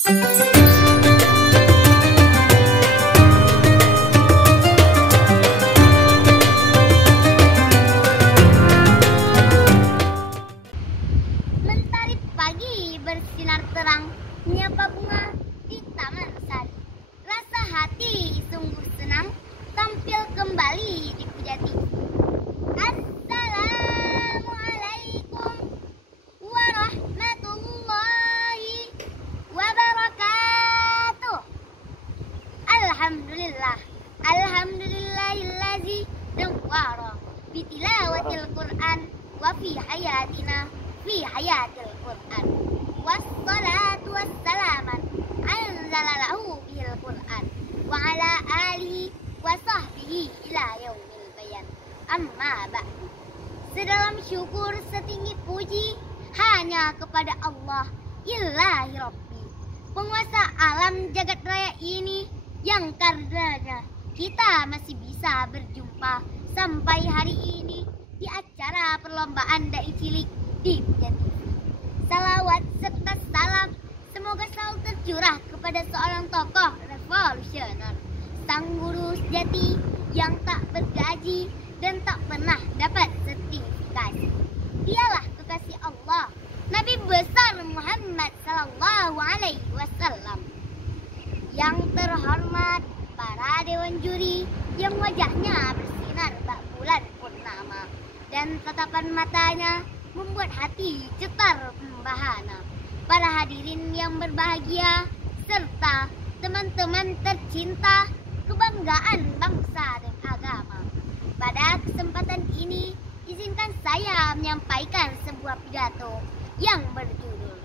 Mentari pagi bersinar terang, menyapa bunga di taman sari. Rasa hati sungguh senang, tampil kembali di Pujati. Assalamualaikum warahmatullahi wabarakatuh. Alhamdulillah, alhamdulillahillazi nawwara bitilawatil Qur'an wa fi hayatina fi hayatil Qur'an. Wassalatu wassalaman anzalalahu bihil Qur'an wa ala alihi wa sahbihi ila yaumil bayan. Amma ba'du. Sedalam syukur setinggi puji hanya kepada Allah Ilahi Rabbi, penguasa alam jagat raya ini, yang karenanya kita masih bisa berjumpa sampai hari ini di acara perlombaan dai cilik di Pujati. Salawat serta salam semoga selalu tercurah kepada seorang tokoh revolusioner, sang guru sejati yang tak bergaji dan tak pernah dapat sertifikasi. Dialah kekasih Allah, Nabi besar Muhammad sallallahu alaihi wasallam. Yang terhormat para dewan juri yang wajahnya bersinar bak bulan purnama dan tatapan matanya membuat hati cetar membahana. Para hadirin yang berbahagia serta teman-teman tercinta kebanggaan bangsa dan agama. Pada kesempatan ini izinkan saya menyampaikan sebuah pidato yang berjudul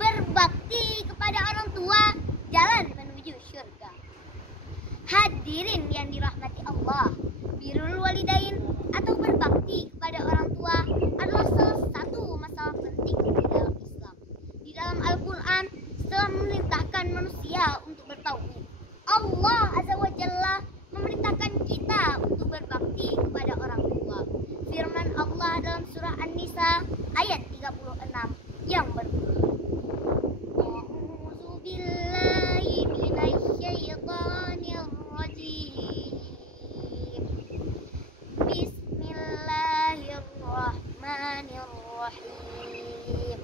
Berbakti kepada orang tua, jalan menuju surga. Hadirin yang dirahmati Allah, birrul walidain atau berbakti kepada orang tua adalah salah satu masalah penting di dalam Islam. Di dalam Al-Quran telah memerintahkan manusia untuk bertauhid. Allah Azza wa Jalla memerintahkan kita untuk berbakti kepada orang tua. Firman Allah dalam surah An-Nisa ayat 36 yang berbunyi, A'udzu billahi minasyaitonir rajim. Bismillahirrahmanirrahim.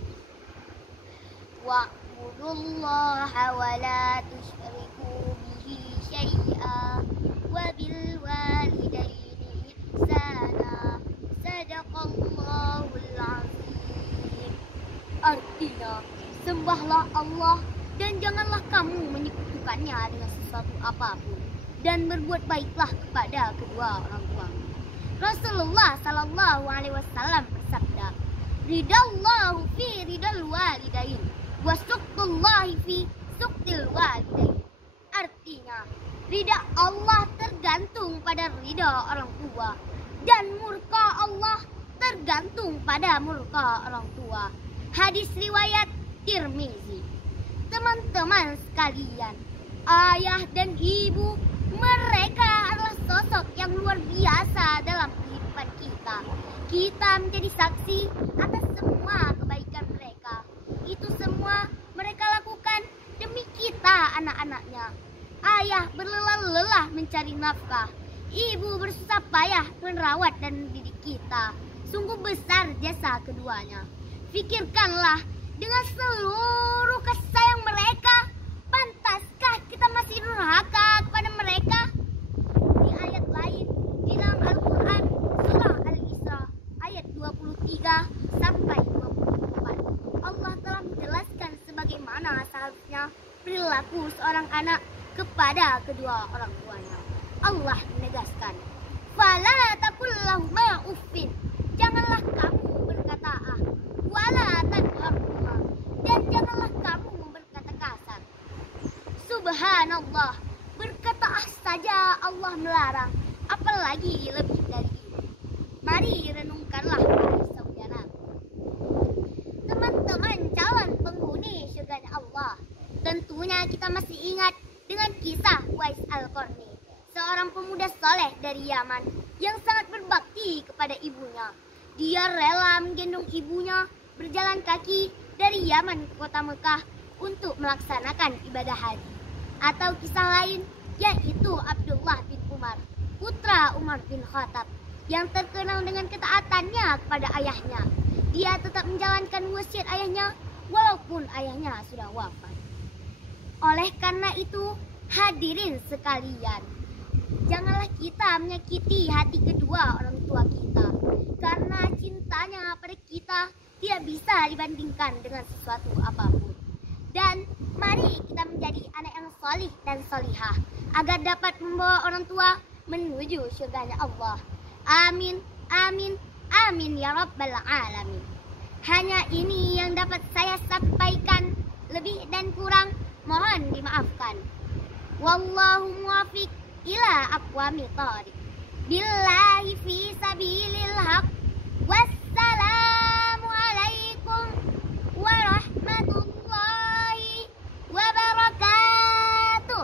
Wa'budullaha wa la tusyriku bihi syai'a wa bil walidaini ihsana. Sadaqallahul azim. Artinya, sembahlah Allah dan janganlah kamu menyekutukannya dengan sesuatu apapun, dan berbuat baiklah kepada kedua orang tua. Rasulullah sallallahu alaihi wasallam bersabda, Ridallahu fi ridal walidain wa suqtullahi fi suqtil walidain. Artinya, ridha Allah tergantung pada ridha orang tua, dan murka Allah tergantung pada murka orang tua. Hadis riwayat Tirmizi. Teman-teman sekalian, ayah dan ibu, mereka adalah sosok yang luar biasa dalam kehidupan kita. Kita menjadi saksi atas semua kebaikan mereka. Itu semua mereka lakukan demi kita, anak-anaknya. Ayah berlelah-lelah mencari nafkah, ibu bersusah payah merawat dan mendidik kita. Sungguh besar jasa keduanya. Pikirkanlah, dengan seluruh kasih sayang mereka, pantaskah kita masih durhaka kepada mereka? Di ayat lain di dalam Al-Quran surah Al-Isra ayat 23 sampai 24, Allah telah menjelaskan sebagaimana seharusnya perilaku seorang anak kepada kedua orang tuanya. Allah menegaskan, Fala taqul lahuma uffin. Janganlah kamu berkata wala tanharhuma, dan janganlah kamu berkata kasar. Subhanallah, berkata saja Allah melarang, apalagi lebih dari ini. Mari renungkanlah para saudara. Teman-teman calon penghuni surganya Allah, tentunya kita masih ingat dengan kisah Uwais Al-Qarni, seorang pemuda soleh dari Yaman yang sangat berbakti kepada ibunya. Dia rela menggendong ibunya berjalan kaki dari Yaman ke kota Mekah untuk melaksanakan ibadah haji. Atau kisah lain yaitu Abdullah bin Umar, putra Umar bin Khattab, yang terkenal dengan ketaatannya kepada ayahnya. Dia tetap menjalankan wasiat ayahnya walaupun ayahnya sudah wafat. Oleh karena itu, hadirin sekalian, janganlah kita menyakiti hati kedua orang tua kita, karena cintanya pada kita tidak bisa dibandingkan dengan sesuatu apapun. Dan mari kita menjadi anak yang solih dan solihah agar dapat membawa orang tua menuju surganya Allah. Amin, amin, amin ya rabbal alamin. Hanya ini yang dapat saya sampaikan, lebih dan kurang mohon dimaafkan. Wallahu muwaffiq ila aqwamit thoriq. Billahi fi sabilil haq. Wassalamu alaikum warahmatullahi wabarakatuh.